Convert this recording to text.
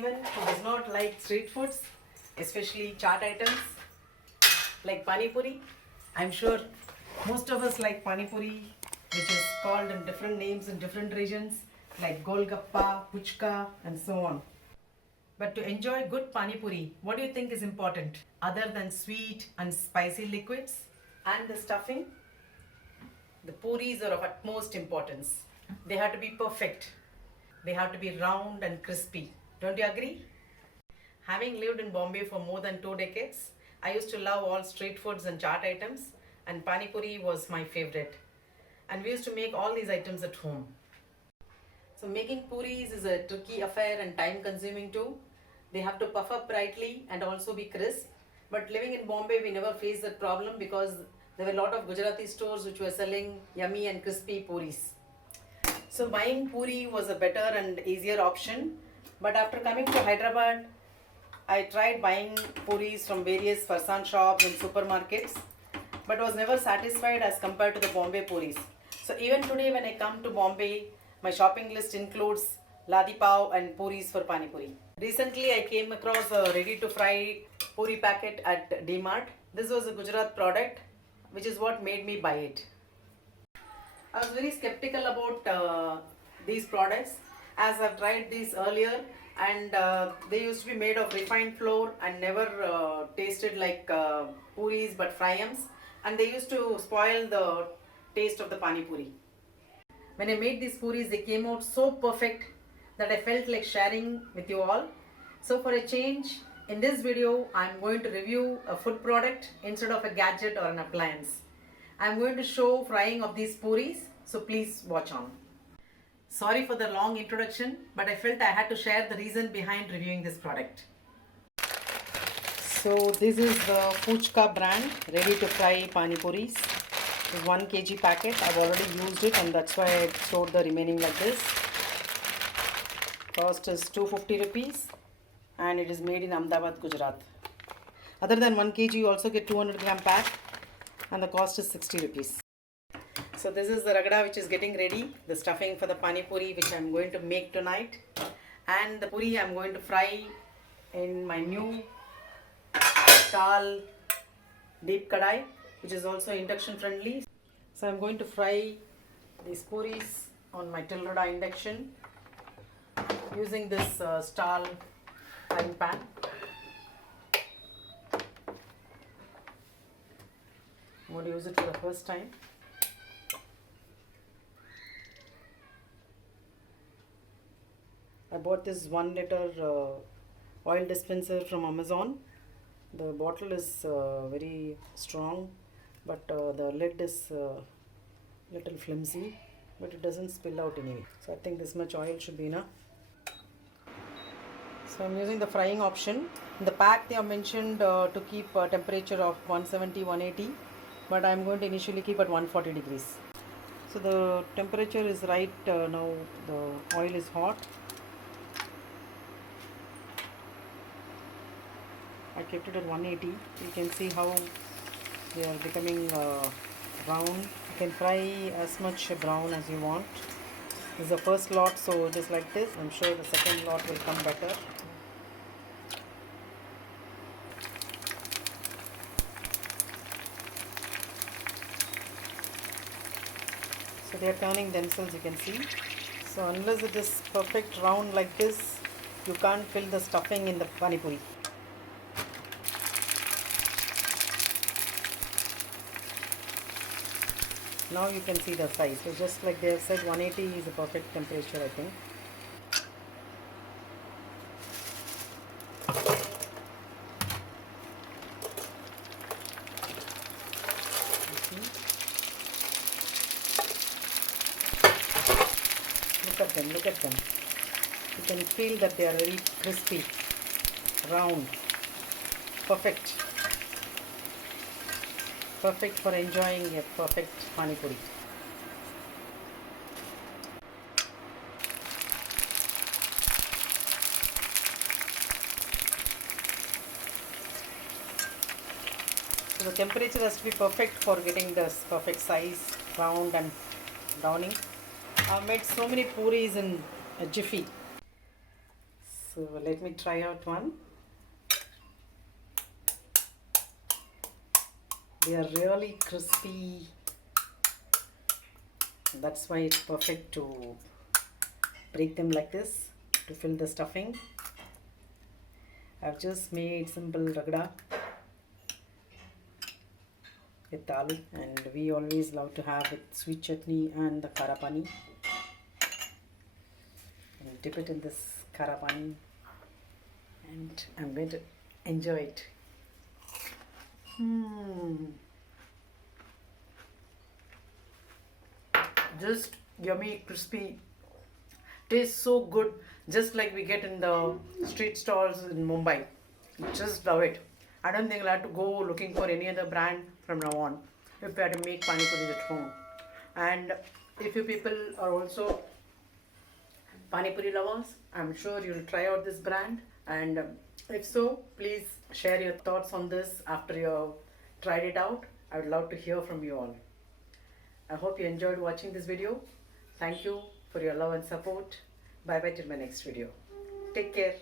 anyone who does not like street foods, especially chaat items like panipuri. I'm sure most of us like panipuri, which is called in different names in different regions like golgappa, Foochka, and so on. But to enjoy good panipuri, what do you think is important other than sweet and spicy liquids and the stuffing? The puris are of utmost importance. They have to be perfect. They have to be round and crispy. Don't you agree? Having lived in Bombay for more than 2 decades, I used to love all street foods and chaat items, and pani puri was my favorite. And we used to make all these items at home. So making puris is a tricky affair and time consuming too. They have to puff up brightly and also be crisp. But living in Bombay, we never faced that problem because there were a lot of Gujarati stores which were selling yummy and crispy puris. So buying puri was a better and easier option. But after coming to Hyderabad, I tried buying puris from various farsan shops and supermarkets, but was never satisfied as compared to the Bombay puris. So even today when I come to Bombay, my shopping list includes ladi pav and puris for pani puri. Recently I came across a ready to fry puri packet at D-Mart. This was a Gujarat product, which is what made me buy it. I was very skeptical about these products as I've tried these earlier, and they used to be made of refined flour and never tasted like puris but fryams, and they used to spoil the taste of the pani puri. When I made these puris, they came out so perfect that I felt like sharing with you all. So for a change, in this video, I'm going to review a food product instead of a gadget or an appliance. I'm going to show frying of these puris, so please watch on. Sorry for the long introduction, but I felt I had to share the reason behind reviewing this product. So this is the Foochka brand ready to fry pani puris. This 1 kg packet. I've already used it and that's why I stored the remaining like this. Cost is 250 rupees and it is made in Ahmedabad, Gujarat. Other than 1 kg you also get 200 gram pack and the cost is 60 rupees. So this is the ragda which is getting ready, the stuffing for the pani puri which I am going to make tonight, and the puri I am going to fry in my new Stahl Deep Kadai, which is also induction friendly. So I am going to fry these puris on my Tillreda induction using this Stahl frying pan. I'm going to use it for the first time. I bought this 1 liter oil dispenser from Amazon. The bottle is very strong, but the lid is little flimsy, but it doesn't spill out anyway. So I think this much oil should be enough. So I'm using the frying option. In the pack they have mentioned to keep a temperature of 170-180, but I'm going to initially keep at 140 degrees. So the temperature is right now. The oil is hot. I kept it at 180. You can see how they are becoming brown. You can fry as much brown as you want. This is the first lot, so it is like this. I'm sure the second lot will come better. So they are turning themselves, you can see. So unless it is perfect round like this, you can't fill the stuffing in the pani puri. Now you can see the size. So just like they have said, 180 is the perfect temperature, I think. Look at them. You can feel that they are very crispy, round, perfect. Perfect for enjoying a perfect pani puri. So the temperature has to be perfect for getting this perfect size, round and browning. I've made so many puris in a jiffy. So So let me try out one. They are really crispy. That's why it's perfect to break them like this to fill the stuffing. I've just made simple ragda with aloo, and we always love to have with sweet chutney and the khara pani. And dip it in this khara pani, and I'm going to enjoy it. Just yummy, crispy, tastes so good, just like we get in the street stalls in Mumbai. Just love it. I don't think I'll have to go looking for any other brand from now on if we had to make pani puris at home. And if you people are also pani puri lovers, I'm sure you'll try out this brand. And if so, please share your thoughts on this after you've tried it out. I would love to hear from you all. I hope you enjoyed watching this video. Thank you for your love and support. Bye bye till my next video. Take care.